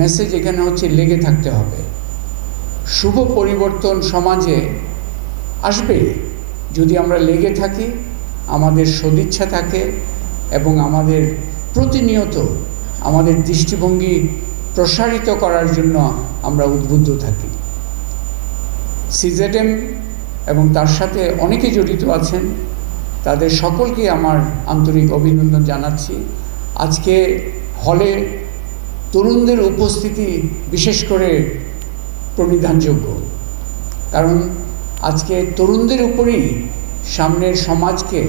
Message এখানে হচ্ছে লেগে থাকতে হবে। শুভ পরিবর্তন সমাজে আসবে যদি আমরা লেগে থাকি, আমাদের সদিচ্ছা থাকে এবং আমাদের প্রতিনিয়ত আমাদের দৃষ্টিভঙ্গি প্রসারিত করার জন্য আমরা উদ্বুদ্ধ থাকি। সিজেডএম এবং তার সাথে অনেকে জড়িত আছেন, তাদের সকলকে আমার আন্তরিক অভিনন্দন জানাচ্ছি। আজকে হলে তরুণদের উপস্থিতি বিশেষ করে প্রণিধানযোগ্য, কারণ আজকে তরুণদের উপরেই সামনের সমাজকে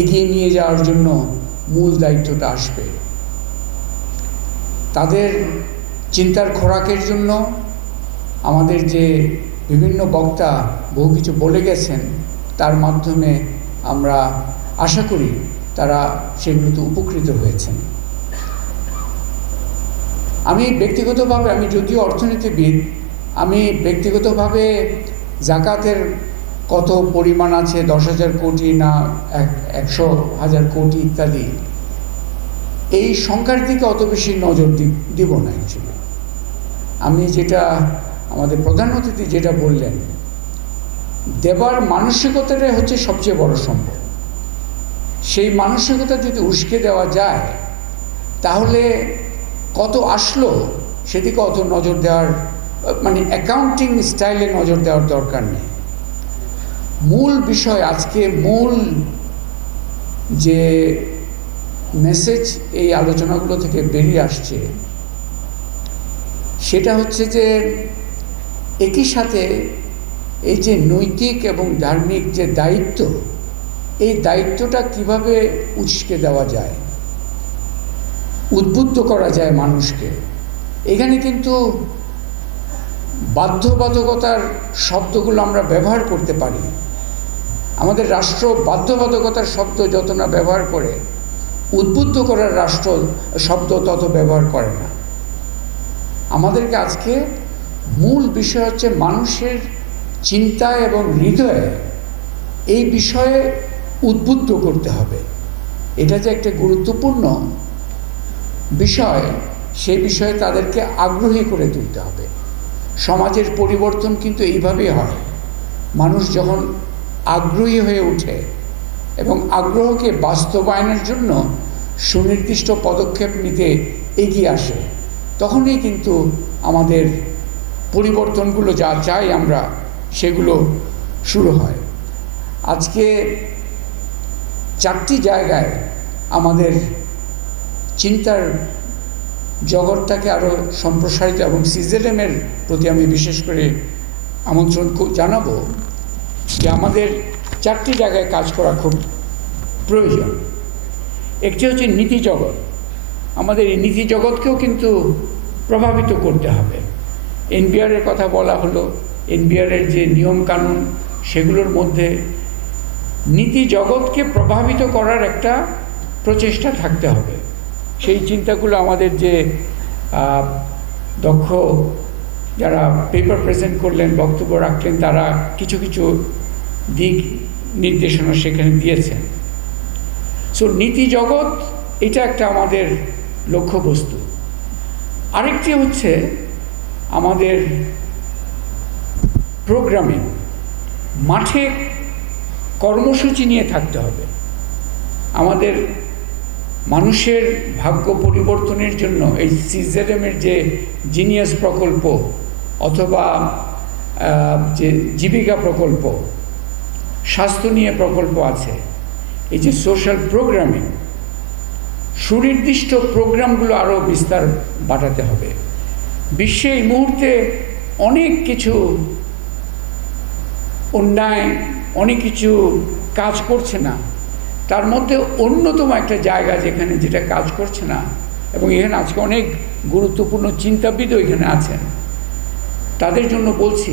এগিয়ে নিয়ে যাওয়ার জন্য মূল দায়িত্বটা আসবে। তাদের চিন্তার খোরাকের জন্য আমাদের যে বিভিন্ন বক্তা বহু কিছু বলে গেছেন, তার মাধ্যমে আমরা আশা করি তারা সেগুলোতে উপকৃত হয়েছেন। আমি ব্যক্তিগতভাবে, আমি যদিও অর্থনীতিবিদ, আমি ব্যক্তিগতভাবে জাকাতের কত পরিমাণ আছে, 10,000 কোটি না 100,000 কোটি ইত্যাদি, এই সংখ্যার দিকে অত বেশি নজর দিব না। অ্যাকচুয়ালি আমি যেটা আমাদের প্রধান অতিথি যেটা বললেন, দেবার মানসিকতাটাই হচ্ছে সবচেয়ে বড় সম্পদ। সেই মানসিকতা যদি উস্কে দেওয়া যায় তাহলে কত আসলো সেদিকে অত নজর দেওয়ার, মানে অ্যাকাউন্টিং স্টাইলে নজর দেওয়ার দরকার নেই। মূল বিষয়, আজকে মূল যে মেসেজ এই আলোচনাগুলো থেকে বেরিয়ে আসছে সেটা হচ্ছে যে একই সাথে এই যে নৈতিক এবং ধার্মিক যে দায়িত্ব, এই দায়িত্বটা কিভাবে উস্কে দেওয়া যায়, উদ্বুদ্ধ করা যায় মানুষকে। এখানে কিন্তু বাধ্যবাধকতার শব্দগুলো আমরা ব্যবহার করতে পারি। আমাদের রাষ্ট্র বাধ্যবাধকতার শব্দ যত না ব্যবহার করে, উদ্বুদ্ধ করার রাষ্ট্র শব্দ তত ব্যবহার করে না। আমাদেরকে আজকে মূল বিষয় হচ্ছে মানুষের চিন্তা এবং হৃদয়ে এই বিষয়ে উদ্বুদ্ধ করতে হবে। এটা যে একটা গুরুত্বপূর্ণ বিষয়, সেই বিষয়ে তাদেরকে আগ্রহী করে তুলতে হবে। সমাজের পরিবর্তন কিন্তু এইভাবেই হয়। মানুষ যখন আগ্রহী হয়ে ওঠে এবং আগ্রহকে বাস্তবায়নের জন্য সুনির্দিষ্ট পদক্ষেপ নিতে এগিয়ে আসে, তখনই কিন্তু আমাদের পরিবর্তনগুলো যা চাই আমরা সেগুলো শুরু হয়। আজকে 4টি জায়গায় আমাদের চিন্তার জগৎটাকে আরও সম্প্রসারিত, এবং সিজেডএমের প্রতি আমি বিশেষ করে আমন্ত্রণ জানাবো যে আমাদের 4টি জায়গায় কাজ করা খুব প্রয়োজন। একটি হচ্ছে নীতি জগৎ। আমাদের এই নীতি জগৎকেও কিন্তু প্রভাবিত করতে হবে। এনবিআরের কথা বলা হলো, এনবিআরের যে নিয়মকানুন সেগুলোর মধ্যে নীতি জগৎকে প্রভাবিত করার একটা প্রচেষ্টা থাকতে হবে। সেই চিন্তাগুলো আমাদের যে দক্ষ যারা পেপার প্রেজেন্ট করলেন, বক্তব্য রাখলেন, তারা কিছু কিছু দিক নির্দেশনা সেখানে দিয়েছেন। সো নীতি জগৎ এটা একটা আমাদের লক্ষ্যবস্তু। আরেকটি হচ্ছে আমাদের প্রোগ্রামিং, মাঠে কর্মসূচি নিয়ে থাকতে হবে। আমাদের মানুষের ভাগ্য পরিবর্তনের জন্য এই সিজেডএমের যে জিনিয়াস প্রকল্প অথবা যে জীবিকা প্রকল্প, স্বাস্থ্য নিয়ে প্রকল্প আছে, এই যে সোশ্যাল প্রোগ্রামিং, সুনির্দিষ্ট প্রোগ্রামগুলো আরও বিস্তার বাড়াতে হবে। বিশ্বে এই মুহূর্তে অনেক কিছু অন্যায়, অনেক কিছু কাজ করছে না, তার মধ্যে অন্যতম একটা জায়গা যেখানে যেটা কাজ করছে না, এবং এখানে আজকে অনেক গুরুত্বপূর্ণ চিন্তাবিদও এখানে আছেন, তাদের জন্য বলছি,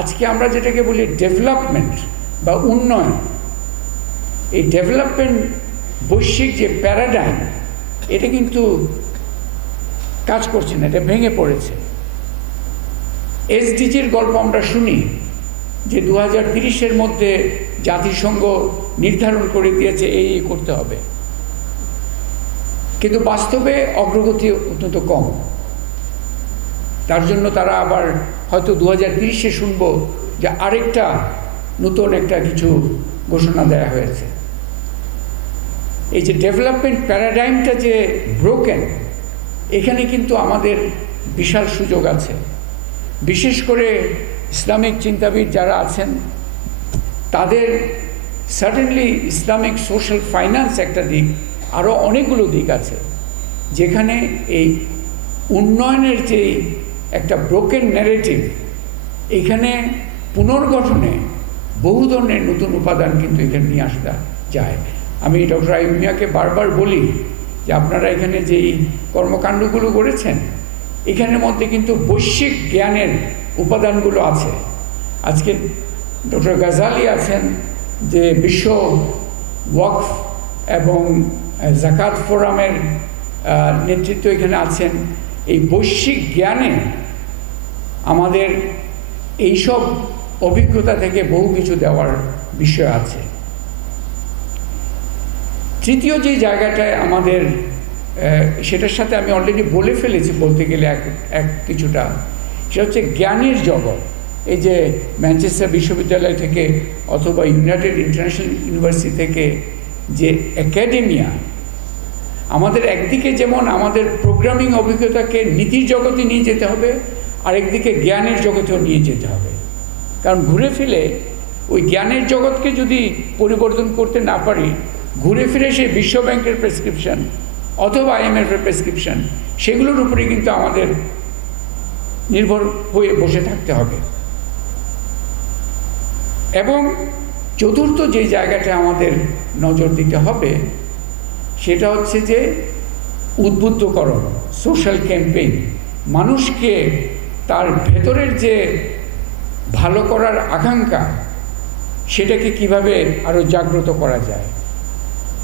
আজকে আমরা যেটাকে বলি ডেভেলপমেন্ট বা উন্নয়ন, এই ডেভেলপমেন্ট বৈশ্বিক যে প্যারাডাইম, এটা কিন্তু কাজ করছে না, এটা ভেঙে পড়েছে। এসডিজির গল্প আমরা শুনি যে 2030-এর মধ্যে জাতিসংঘ নির্ধারণ করে দিয়েছে এই করতে হবে, কিন্তু বাস্তবে অগ্রগতি অত্যন্ত কম। তার জন্য তারা আবার হয়তো 2030-এ শুনব যে আরেকটা নতুন একটা কিছু ঘোষণা দেয়া হয়েছে। এই যে ডেভেলপমেন্ট প্যারাডাইমটা যে ব্রোকেন, এখানে কিন্তু আমাদের বিশাল সুযোগ আছে। বিশেষ করে ইসলামিক চিন্তাবিদ যারা আছেন তাদের সার্টেনলি ইসলামিক সোশ্যাল ফাইন্যান্স একটা দিক, আরও অনেকগুলো দিক আছে যেখানে এই উন্নয়নের যে একটা ব্রোকেন ন্যারেটিভ, এখানে পুনর্গঠনে বহু ধরনের নতুন উপাদান কিন্তু এখানে নিয়ে আসা যায়। আমি ডক্টর আইয়ুব মিয়াকে বারবার বলি যে আপনারা এখানে যেই কর্মকাণ্ডগুলো করেছেন এখানের মধ্যে কিন্তু বৈশ্বিক জ্ঞানের উপাদানগুলো আছে। আজকে ডক্টর গাজালি আছেন যে বিশ্ব ওয়াকফ এবং জাকাত ফোরামের নেতৃত্ব এখানে আছেন। এই বৈশ্বিক জ্ঞানে আমাদের এইসব অভিজ্ঞতা থেকে বহু কিছু দেওয়ার বিষয় আছে। তৃতীয় যে জায়গাটায় আমাদের, সেটার সাথে আমি অলরেডি বলে ফেলেছি বলতে গেলে এক কিছুটা, সেটা হচ্ছে জ্ঞানের জগৎ। এই যে ম্যানচেস্টার বিশ্ববিদ্যালয় থেকে অথবা ইউনাইটেড ইন্টারন্যাশনাল ইউনিভার্সিটি থেকে যে একাডেমিয়া, আমাদের একদিকে যেমন আমাদের প্রোগ্রামিং অভিজ্ঞতাকে নীতির জগতে নিয়ে যেতে হবে, আরেকদিকে জ্ঞানের জগতেও নিয়ে যেতে হবে। কারণ ঘুরে ফিরে ওই জ্ঞানের জগৎকে যদি পরিবর্তন করতে না পারি, ঘুরে ফিরে সেই বিশ্ব ব্যাংকের প্রেসক্রিপশন অথবা IMF-এর প্রেসক্রিপশন, সেগুলোর উপরে কিন্তু আমাদের নির্ভর হয়ে বসে থাকতে হবে। এবং চতুর্থ যে জায়গাটা আমাদের নজর দিতে হবে সেটা হচ্ছে যে উদ্বুদ্ধকরণ, সোশ্যাল ক্যাম্পেইন। মানুষকে তার ভেতরের যে ভালো করার আকাঙ্ক্ষা সেটাকে কিভাবে আরও জাগ্রত করা যায়।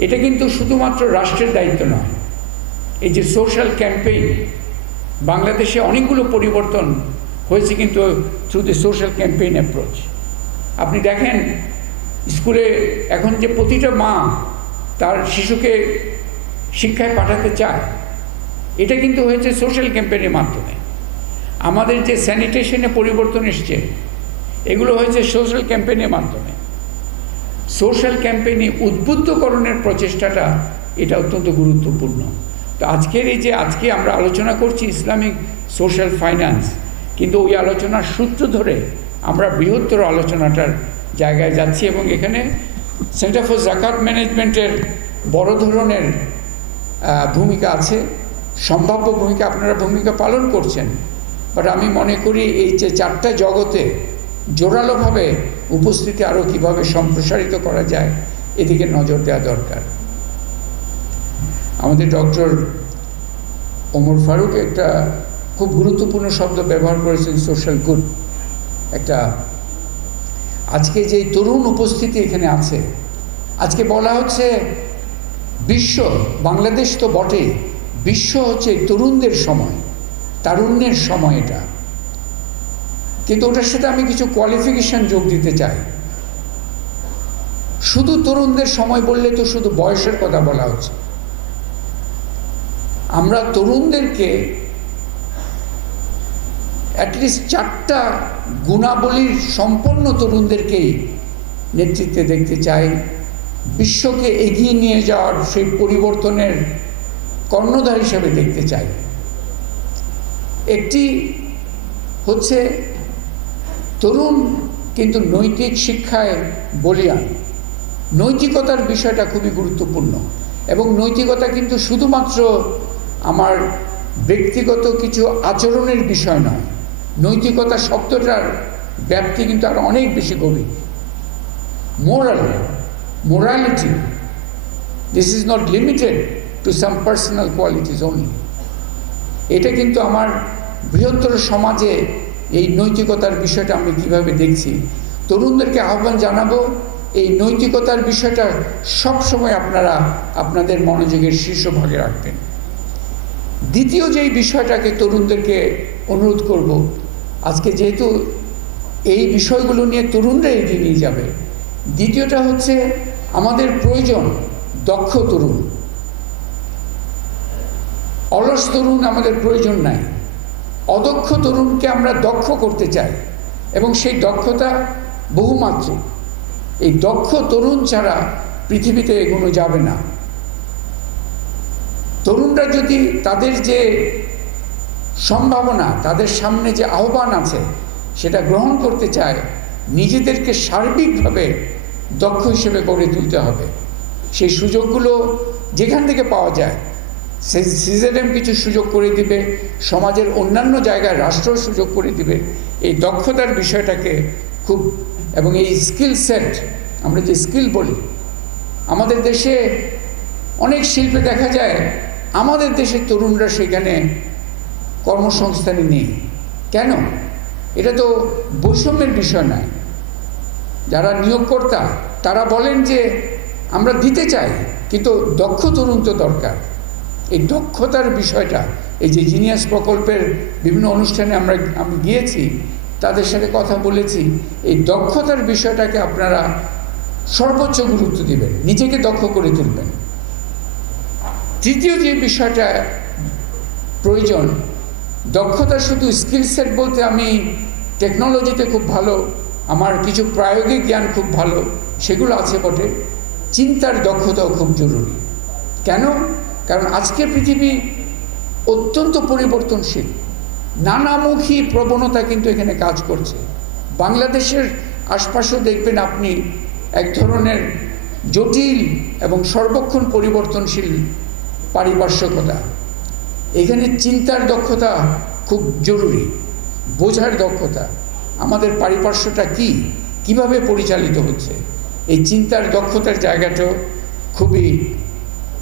এটা কিন্তু শুধুমাত্র রাষ্ট্রের দায়িত্ব নয়। এই যে সোশ্যাল ক্যাম্পেইন, বাংলাদেশে অনেকগুলো পরিবর্তন হয়েছে কিন্তু through the social campaign approach. আপনি দেখেন স্কুলে এখন যে প্রতিটা মা তার শিশুকে শিক্ষায় পাঠাতে চায়, এটা কিন্তু হয়েছে সোশ্যাল ক্যাম্পেইনের মাধ্যমে। আমাদের যে স্যানিটেশনে পরিবর্তন এসছে, এগুলো হয়েছে সোশ্যাল ক্যাম্পেইনের মাধ্যমে। সোশ্যাল ক্যাম্পেইনে উদ্বুদ্ধকরণের প্রচেষ্টাটা এটা অত্যন্ত গুরুত্বপূর্ণ। তো আজকের এই যে আজকে আমরা আলোচনা করছি ইসলামিক সোশ্যাল ফাইন্যান্স, কিন্তু ওই আলোচনার সূত্র ধরে আমরা বৃহত্তর আলোচনাটার জায়গায় যাচ্ছি এবং এখানে সেন্টার ফর জাকাত ম্যানেজমেন্টের বড় ধরনের ভূমিকা আছে, সম্ভাব্য ভূমিকা আপনারা ভূমিকা পালন করছেন। বাট আমি মনে করি এই যে চারটা জগতে জোরালোভাবে উপস্থিতি আরও কীভাবে সম্প্রসারিত করা যায় এদিকে নজর দেওয়া দরকার। আমাদের ডক্টর ওমর ফারুক একটা খুব গুরুত্বপূর্ণ শব্দ ব্যবহার করেছেন, সোশ্যাল গুড। একটা আজকে যেই তরুণ উপস্থিতি এখানে আছে, আজকে বলা হচ্ছে বিশ্ব, বাংলাদেশ তো বটে, বিশ্ব হচ্ছে তরুণদের সময়, তারুণ্যের সময় এটা। কিন্তু ওটার সাথে আমি কিছু কোয়ালিফিকেশন যোগ দিতে চাই। শুধু তরুণদের সময় বললে তো শুধু বয়সের কথা বলা হচ্ছে। আমরা তরুণদেরকে অ্যাটলিস্ট 4টা গুণাবলীর সম্পন্ন তরুণদেরকেই নেতৃত্বে দেখতে চাই, বিশ্বকে এগিয়ে নিয়ে যাওয়ার সেই পরিবর্তনের কর্ণধার হিসেবে দেখতে চাই। একটি হচ্ছে তরুণ কিন্তু নৈতিক শিক্ষায় বলীয়ান। নৈতিকতার বিষয়টা খুবই গুরুত্বপূর্ণ এবং নৈতিকতা কিন্তু শুধুমাত্র আমার ব্যক্তিগত কিছু আচরণের বিষয় নয়। নৈতিকতা শব্দটার ব্যাপ্তি কিন্তু আরো অনেক বেশি গভীর। Morality, this is not limited to some personal qualities only. এটা কিন্তু আমার বৃহত্তর সমাজে এই নৈতিকতার বিষয়টা আমি কিভাবে দেখছি। তরুণদেরকে আহ্বান জানাবো, এই নৈতিকতার বিষয়টা সবসময় আপনারা আপনাদের মনোযোগের শীর্ষভাগে রাখবেন। দ্বিতীয় যেই বিষয়টাকে তরুণদেরকে অনুরোধ করব, আজকে যেহেতু এই বিষয়গুলো নিয়ে তরুণরা এগিয়ে নিয়ে যাবে, দ্বিতীয়টা হচ্ছে আমাদের প্রয়োজন দক্ষ তরুণ। অলস তরুণ আমাদের প্রয়োজন নাই। অদক্ষ তরুণকে আমরা দক্ষ করতে চাই, এবং সেই দক্ষতা বহুমাত্রিক। এই দক্ষ তরুণ ছাড়া পৃথিবীতে এগোনো যাবে না। তরুণরা যদি তাদের যে সম্ভাবনা, তাদের সামনে যে আহ্বান আছে, সেটা গ্রহণ করতে চায়, নিজেদেরকে সার্বিকভাবে দক্ষ হিসেবে গড়ে তুলতে হবে। সেই সুযোগগুলো যেখান থেকে পাওয়া যায়, সিজেডএম কিছু সুযোগ করে দিবে, সমাজের অন্যান্য জায়গায় রাষ্ট্র সুযোগ করে দিবে। এই দক্ষতার বিষয়টাকে খুব, এবং এই স্কিল সেট, আমরা যে স্কিল বলি, আমাদের দেশে অনেক শিল্পে দেখা যায় আমাদের দেশের তরুণরা সেখানে কর্মসংস্থানে নেই। কেন? এটা তো বৈষম্যের বিষয় নয়। যারা নিয়োগকর্তা তারা বলেন যে আমরা দিতে চাই, কিন্তু দক্ষ তরুণ তো দরকার। এই দক্ষতার বিষয়টা, এই যে জিনিয়াস প্রকল্পের বিভিন্ন অনুষ্ঠানে আমি গিয়েছি, তাদের সাথে কথা বলেছি, এই দক্ষতার বিষয়টাকে আপনারা সর্বোচ্চ গুরুত্ব দিবেন, নিজেকে দক্ষ করে তুলবেন। তৃতীয় যে বিষয়টা প্রয়োজন, দক্ষতা শুধু স্কিল সেট বলতে আমি টেকনোলজিতে খুব ভালো, আমার কিছু প্রায়োগিক জ্ঞান খুব ভালো, সেগুলো আছে বটে। চিন্তার দক্ষতাও খুব জরুরি। কেন? কারণ আজকে পৃথিবী অত্যন্ত পরিবর্তনশীল, নানামুখী প্রবণতা কিন্তু এখানে কাজ করছে। বাংলাদেশের আশপাশেও দেখবেন আপনি এক ধরনের জটিল এবং সর্বক্ষণ পরিবর্তনশীল পারিপার্শ্বিকতা। এখানে চিন্তার দক্ষতা খুব জরুরি, বোঝার দক্ষতা, আমাদের পারিপার্শ্বটা কিভাবে পরিচালিত হচ্ছে, এই চিন্তার দক্ষতার জায়গাটাও খুবই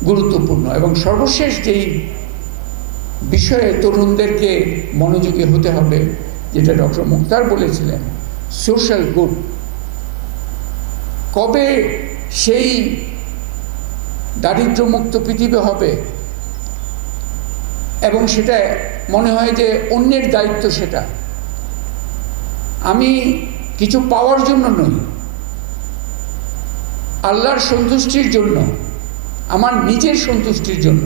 গুরুত্বপূর্ণ। এবং সর্বশেষ যেই বিষয়ে তরুণদেরকে মনোযোগী হতে হবে, যেটা ডক্টর মুখতার বলেছিলেন, সোশ্যাল গুড। কবে সেই দারিদ্র্যমুক্ত পৃথিবী হবে, এবং সেটা মনে হয় যে অন্যের দায়িত্ব। সেটা আমি কিছু পাওয়ার জন্য নই, আল্লাহর সন্তুষ্টির জন্য, আমার নিজের সন্তুষ্টির জন্য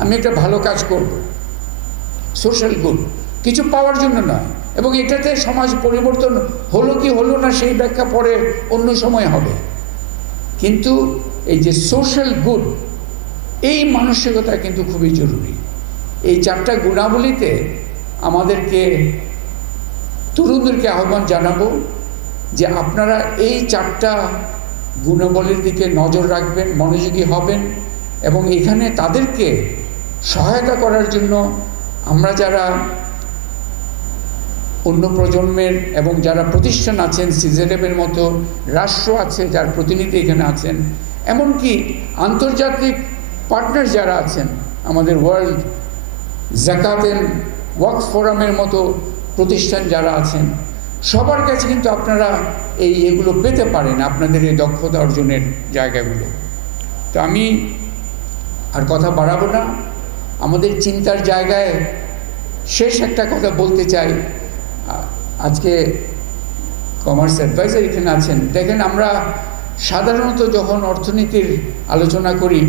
আমি একটা ভালো কাজ করব। সোশ্যাল গুড, কিছু পাওয়ার জন্য নয়। এবং এটাতে সমাজ পরিবর্তন হলো কি হলো না সেই ব্যাখ্যা পরে অন্য সময় হবে, কিন্তু এই যে সোশ্যাল গুড, এই মানসিকতা কিন্তু খুবই জরুরি। এই চারটা গুণাবলীতে আমাদেরকে, তরুণদেরকে আহ্বান জানাবো যে আপনারা এই চারটা গুণাবলীর দিকে নজর রাখবেন, মনোযোগী হবেন, এবং এখানে তাদেরকে সহায়তা করার জন্য আমরা যারা অন্য প্রজন্মের এবং যারা প্রতিষ্ঠান আছেন, সিজেডএমের মতো রাষ্ট্র আছে যার প্রতিনিধি এখানে আছেন, এমনকি আন্তর্জাতিক পার্টনার যারা আছেন, আমাদের ওয়ার্ল্ড জাকাত এন্ড ওয়াকফ ফোরামের মতো প্রতিষ্ঠান যারা আছেন, সবার কাছে কিন্তু আপনারা এগুলো পেতে পারেন, আপনাদের এই দক্ষতা অর্জনের জায়গাগুলো। তো আমি আর কথা বাড়াবো না, আমাদের চিন্তার জায়গায় শেষ একটা কথা বলতে চাই। আজকে কমার্স অ্যাডভাইজার এখানে আছেন, দেখেন আমরা সাধারণত যখন অর্থনীতির আলোচনা করি,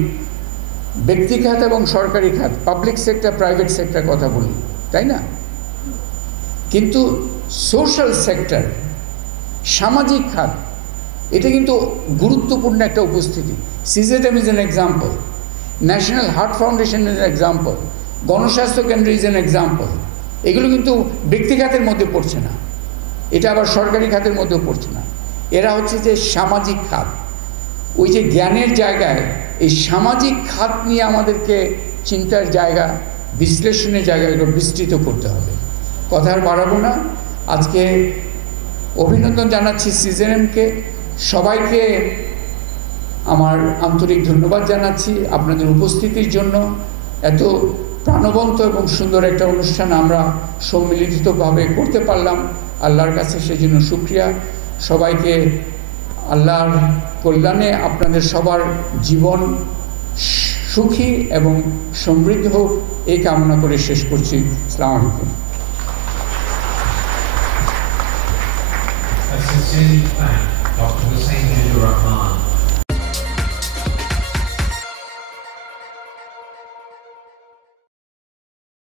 ব্যক্তি খাত এবং সরকারি খাত, পাবলিক সেক্টর, প্রাইভেট সেক্টর কথা বলি, তাই না? কিন্তু সোশ্যাল সেক্টর, সামাজিক খাত, এটা কিন্তু গুরুত্বপূর্ণ একটা উপস্থিতি। CZM is an example, national heart foundation is an example, গণস্বাস্থ্য কেন্দ্র ইজ এন এক্সাম্পল। এগুলো কিন্তু ব্যক্তি খাতের মধ্যে পড়ছে না, এটা আবার সরকারি খাতের মধ্যেও পড়ছে না। এরা হচ্ছে যে সামাজিক খাত। ওই যে জ্ঞানের জায়গায় এই সামাজিক খাত নিয়ে আমাদেরকে চিন্তার জায়গা, বিশ্লেষণের জায়গাগুলো বিস্তৃত করতে হবে। কথা আর বাড়াবো না, আজকে অভিনন্দন জানাচ্ছি সিজেডএমকে, সবাইকে আমার আন্তরিক ধন্যবাদ জানাচ্ছি আপনাদের উপস্থিতির জন্য। এত প্রাণবন্ত এবং সুন্দর একটা অনুষ্ঠান আমরা সম্মিলিতভাবে করতে পারলাম, আল্লাহর কাছে সেজন্য শুকরিয়া। সবাইকে আল্লাহর কল্যাণে আপনাদের সবার জীবন সুখী এবং সমৃদ্ধ হোক, এই কামনা করে শেষ করছি। আসসালামু আলাইকুম। I sincerely thank Dr. Hussain Rahman